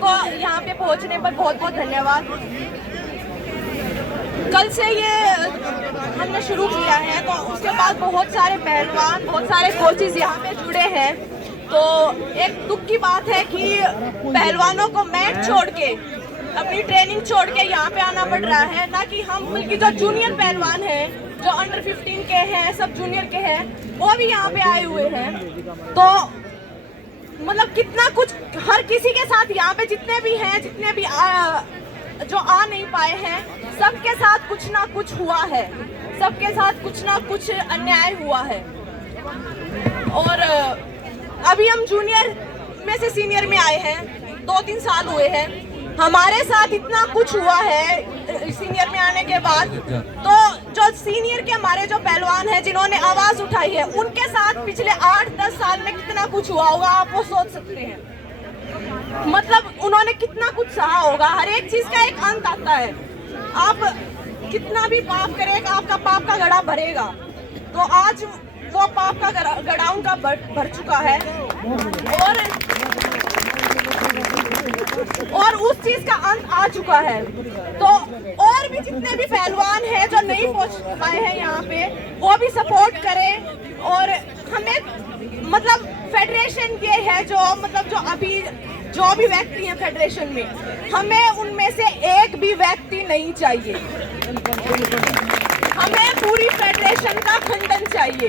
को यहाँ पे पहुँचने पर बहुत बहुत धन्यवाद। कल से ये हमने शुरू किया है, तो उसके बाद बहुत सारे पहलवान, बहुत सारे कोचेज यहाँ पे जुड़े हैं। तो एक दुख की बात है कि पहलवानों को मैच छोड़ के, अपनी ट्रेनिंग छोड़ के यहाँ पे आना पड़ रहा है, ना कि हम बल्कि जो जूनियर पहलवान हैं, जो अंडर 15 के हैं, सब जूनियर के हैं, वो भी यहाँ पे आए हुए हैं। तो मतलब कितना कुछ हर किसी के साथ यहाँ पे जितने भी हैं, जितने भी जो आ नहीं पाए हैं, सबके साथ कुछ ना कुछ हुआ है, सबके साथ कुछ ना कुछ अन्याय हुआ है। और अभी हम जूनियर में से सीनियर में आए हैं, 2-3 साल हुए हैं, हमारे साथ इतना कुछ हुआ है सीनियर में आने के बाद। तो जो सीनियर के हमारे जो पहलवान हैं, जिन्होंने आवाज उठाई है, उनके साथ पिछले 8-10 साल में कितना कुछ हुआ होगा, आप वो सोच सकते हैं। मतलब उन्होंने कितना कुछ सहा होगा। हर एक चीज का एक अंत आता है। आप कितना भी पाप करेगा, आपका पाप का घड़ा भरेगा। तो आज वो पाप का घड़ा उनका भर चुका है, और उस चीज का अंत आ चुका है। तो और भी जितने भी पहलवान हैं जो नहीं पहुंच पाए हैं यहाँ पे, वो भी सपोर्ट करें। और हमें मतलब फेडरेशन ये है जो मतलब जो भी व्यक्ति हैं फेडरेशन में, हमें उनमें से एक भी व्यक्ति नहीं चाहिए। हमें पूरी फेडरेशन का खंडन चाहिए,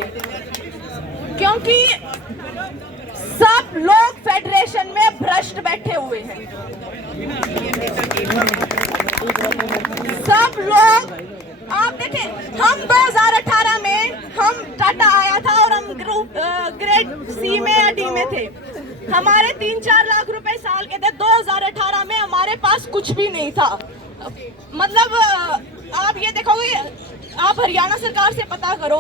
क्योंकि सब लोग फेडरेशन में भ्रष्ट बैठे हुए हैं। सब लोग, आप देखें, हम 2018 में हम टाटा आया था और हम ग्रेड सी में या डी में थे। हमारे 3-4 लाख रुपए साल के थे। 2018 में हमारे पास कुछ भी नहीं था। मतलब आप ये देखोगे, आप हरियाणा सरकार से पता करो,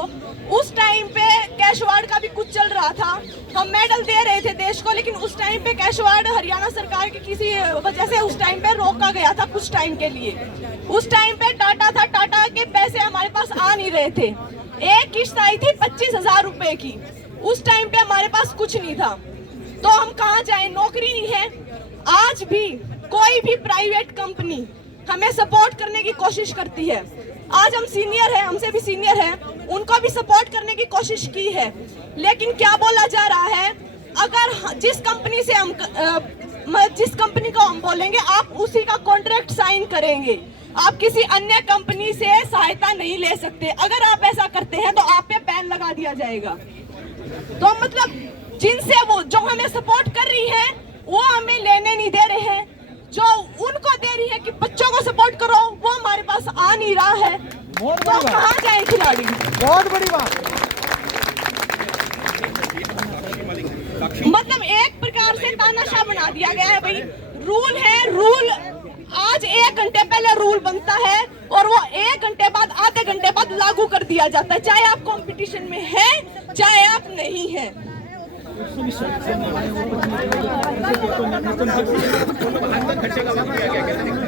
उस टाइम पे कैश अवार्ड का भी कुछ चल रहा था। हम मेडल दे रहे थे देश को, लेकिन उस टाइम पे कैश अवार्ड हरियाणा सरकार की किसी वजह से उस टाइम पे रोका गया था कुछ टाइम के लिए। उस टाइम पे टाटा था, टाटा के पैसे हमारे पास आ नहीं रहे थे। एक किश्त आई थी 25,000 रुपए की। उस टाइम पे हमारे पास कुछ नहीं था। तो हम कहाँ जाए, नौकरी नहीं है। आज भी कोई भी प्राइवेट कंपनी हमें सपोर्ट करने की कोशिश करती है। आज हम सीनियर हैं, हमसे भी सीनियर हैं, उनको भी सपोर्ट करने की कोशिश की है। लेकिन क्या बोला जा रहा है, अगर जिस कंपनी से हम जिस कंपनी को हम बोलेंगे आप उसी का कॉन्ट्रैक्ट साइन करेंगे, आप किसी अन्य कंपनी से सहायता नहीं ले सकते। अगर आप ऐसा करते हैं तो आप पे बैन लगा दिया जाएगा। तो मतलब जिनसे वो जो हमें सपोर्ट कर रही है, वो हमें लेने नहीं दे रहे हैं। जो उनको दे रही है कि बच्चों को सपोर्ट करो, वो हमारे पास आ नहीं रहा है। तो कहाँ जाए खिलाड़ी? बहुत बड़ी बात। मतलब एक प्रकार से तानाशाह बना दिया गया है भाई। रूल है, रूल आज 1 घंटे पहले रूल बनता है और वो 1 घंटे बाद, आधे घंटे बाद लागू कर दिया जाता है, चाहे आप कंपटीशन में हैं चाहे आप नहीं हैं।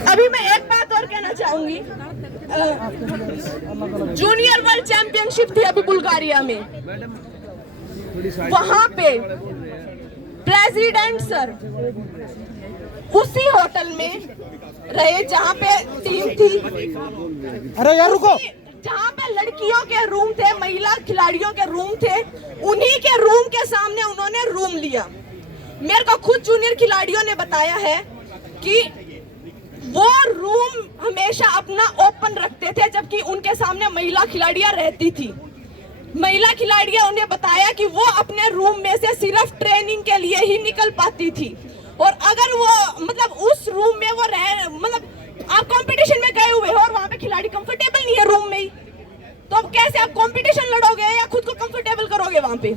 अभी मैं एक बात और कहना चाहूंगी। जूनियर वर्ल्ड चैंपियनशिप थी अभी बुल्गारिया में, वहां पे प्रेसिडेंट सर उसी होटल में रहे जहां पे टीम थी। अरे यार रुको, जहाँ पे लड़कियों के रूम थे, महिला खिलाड़ियों के रूम थे, उन्हीं के रूम के सामने उन्होंने रूम लिया। मेरे को खुद जूनियर खिलाड़ियों ने बताया है कि वो रूम हमेशा अपना ओपन रखते थे, जबकि उनके सामने महिला खिलाड़ियां रहती थी। महिला खिलाड़ियां उन्हें बताया कि वो अपने रूम में से सिर्फ ट्रेनिंग के लिए ही निकल पाती थी, और अगर वो मतलब उस रूम में वो मतलब आप कंपटीशन में गए हुए हो और वहां पे खिलाड़ी कंफर्टेबल नहीं है रूम में ही, तो अब कैसे आप कंपटीशन लड़ोगे या खुद को कंफर्टेबल करोगे वहां पे?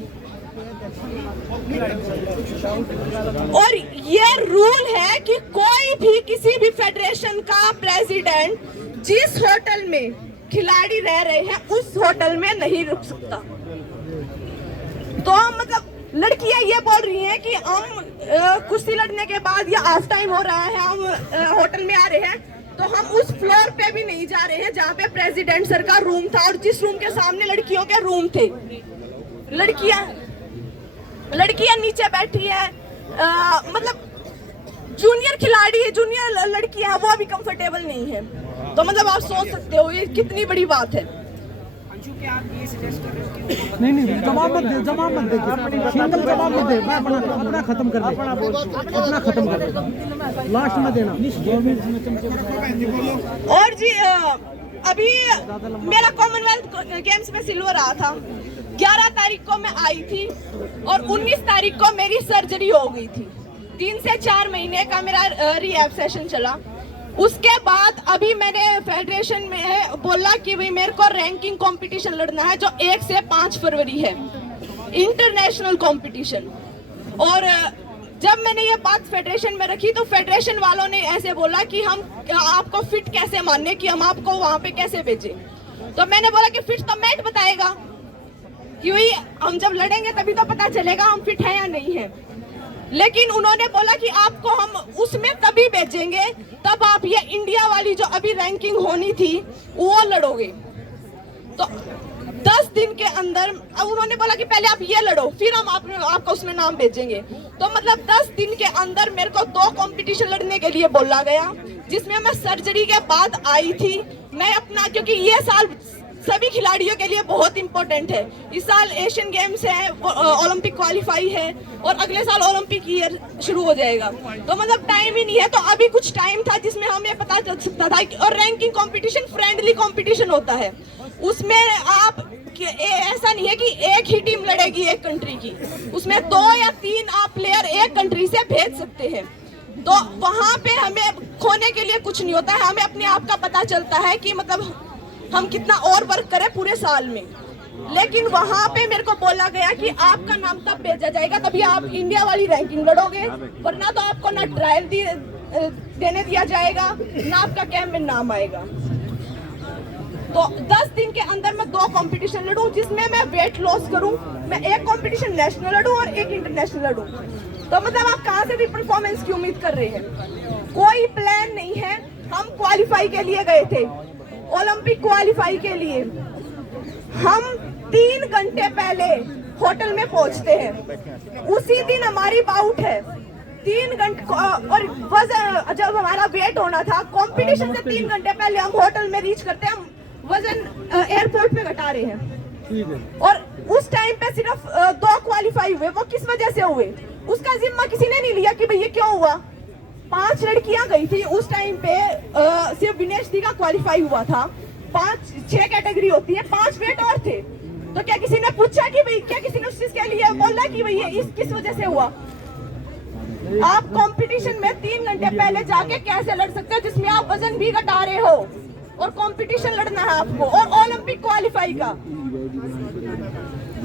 और ये रूल है कि कोई भी किसी भी फेडरेशन का प्रेसिडेंट जिस होटल में खिलाड़ी रह रहे हैं उस होटल में नहीं रुक सकता। तो मतलब लड़कियां ये बोल रही हैं कि हम कुश्ती लड़ने के बाद या हाफ टाइम हो रहा है, हम होटल में आ रहे हैं, तो हम उस फ्लोर पे भी नहीं जा रहे हैं जहाँ पे प्रेसिडेंट सर का रूम था और जिस रूम के सामने लड़कियों के रूम थे। लड़कियां नीचे बैठी है। मतलब जूनियर खिलाड़ी है, जूनियर लड़की है, वो अभी कंफर्टेबल नहीं है। तो मतलब आप सोच सकते हो ये कितनी बड़ी बात है। नहीं नहीं जवाब मत दे, जवाब मत दे, सिंगल जवाब मत दे। मैं अपना खत्म कर दे, अपना खत्म कर दे, लास्ट में देना। और जी अभी मेरा कॉमनवेल्थ गेम्स में सिल्वर आया था। 11 तारीख को मैं आई थी और 19 तारीख को मेरी सर्जरी हो गई थी। 3 से 4 महीने का मेरा रिहैब सेशन चला। उसके बाद अभी मैंने फेडरेशन में बोला कि भाई मेरे को रैंकिंग कंपटीशन लड़ना है जो 1 से 5 फरवरी है, इंटरनेशनल कंपटीशन। और जब मैंने ये बात फेडरेशन में रखी तो फेडरेशन वालों ने ऐसे बोला कि हम आपको फिट कैसे माने, कि हम आपको वहां पे कैसे भेजें। तो मैंने बोला कि फिट तो मैट बताएगा, क्योंकि हम जब लड़ेंगे तभी तो पता चलेगा हम फिट है या नहीं है। लेकिन उन्होंने बोला कि आपको हम उसमें तभी भेजेंगे तब आप ये इंडिया वाली जो अभी रैंकिंग होनी थी वो लड़ोगे। तो 10 दिन के अंदर अब उन्होंने बोला कि पहले आप ये लड़ो फिर हम आपको उसमें नाम भेजेंगे। तो मतलब 10 दिन के अंदर मेरे को 2 कंपटीशन लड़ने के लिए बोला गया, जिसमें मैं सर्जरी के बाद आई थी। मैं अपना, क्योंकि ये साल सभी खिलाड़ियों के लिए बहुत इंपॉर्टेंट है। इस साल एशियन गेम्स है, ओलंपिक क्वालिफाई है और अगले साल ओलंपिक ईयर शुरू हो जाएगा। तो मतलब टाइम ही नहीं है। तो अभी कुछ टाइम था जिसमें हमें पता चल सकता था। और रैंकिंग कंपटीशन फ्रेंडली कंपटीशन होता है, उसमें आप ऐसा नहीं है कि एक ही टीम लड़ेगी एक कंट्री की, उसमें 2 या 3 आप प्लेयर एक कंट्री से भेज सकते हैं। तो वहां पे हमें खोने के लिए कुछ नहीं होता है, हमें अपने आप का पता चलता है कि मतलब हम कितना और वर्क करें पूरे साल में। लेकिन वहां पे मेरे को बोला गया कि आपका नाम तब भेजा जाएगा तभी आप इंडिया वाली रैंकिंग लड़ोगे, वरना तो आपको ना ट्रायल देने दिया जाएगा ना आपका कैंप में नाम आएगा। तो 10 दिन के अंदर मैं 2 कंपटीशन लड़ूं जिसमें मैं वेट लॉस करूं। मैं एक कंपटीशन नेशनल लड़ूं और एक इंटरनेशनल लड़ूं। तो मतलब आप कहां से भी परफॉर्मेंस की उम्मीद कर रहे हैं? कोई प्लान नहीं है। हम क्वालिफाई के लिए गए थे, ओलंपिक क्वालिफाई के लिए हम 3 घंटे पहले होटल में पहुंचते हैं। उसी दिन हमारी बाउट है। 3 घंटे और वजन जब हमारा वेट होना था कंपटीशन से 3 घंटे पहले हम होटल में रीच करते हैं। हम वजन एयरपोर्ट पे घटा रहे हैं और उस टाइम पे सिर्फ 2 क्वालिफाई हुए। वो किस वजह से हुए उसका जिम्मा किसी ने नहीं लिया कि भाई ये क्यों हुआ। 5 लड़कियां गई थी उस टाइम पे, सिर्फ विनेश दी का क्वालिफाई हुआ था। 5-6 कैटेगरी होती है, 5 वेट और थे। तो क्या किसी ने पूछा कि भाई, क्या किसी ने उस चीज के लिए बोला कि भाई ये इस किस वजह से हुआ? आप कंपटीशन में 3 घंटे पहले जाके कैसे लड़ सकते हो जिसमें आप वजन भी घटा रहे हो और कंपटीशन लड़ना है आपको और ओलंपिक क्वालिफाई का।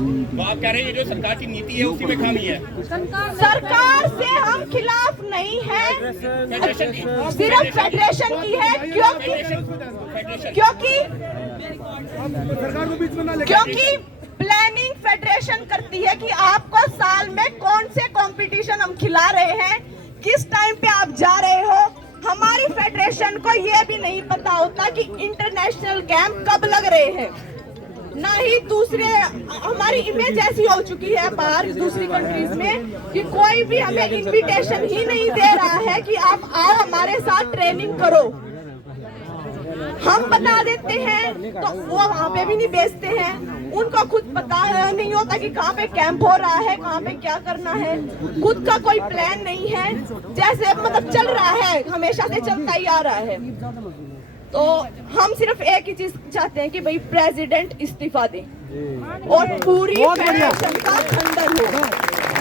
तो आप कह रहे हैं जो सरकार की नीति है उसी में खामी है। सरकार से हम खिलाफ नहीं है, सिर्फ फेडरेशन की है। क्योंकि प्लानिंग फेडरेशन करती है कि आपको साल में कौन से कंपटीशन हम खिला रहे हैं, किस टाइम पे आप जा रहे हो। हमारी फेडरेशन को ये भी नहीं पता होता कि इंटरनेशनल कैंप कब लग रहे हैं, ना ही दूसरे। हमारी इमेज ऐसी हो चुकी है बाहर दूसरी कंट्रीज में कि कोई भी हमें इनविटेशन ही नहीं दे रहा है कि आप आओ हमारे साथ ट्रेनिंग करो। हम बता देते हैं तो वो वहाँ पे भी नहीं भेजते हैं। उनको खुद पता नहीं होता कि कहाँ पे कैंप हो रहा है, कहाँ पे क्या करना है। खुद का कोई प्लान नहीं है, जैसे मतलब चल रहा है, हमेशा से चलता ही आ रहा है। तो हम सिर्फ एक ही चीज चाहते हैं कि भाई प्रेसिडेंट इस्तीफा दे और पूरी फेडरेशन का खंडन हो।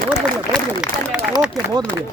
बहुत बढ़िया, बहुत बढ़िया। ओके, बहुत बढ़िया।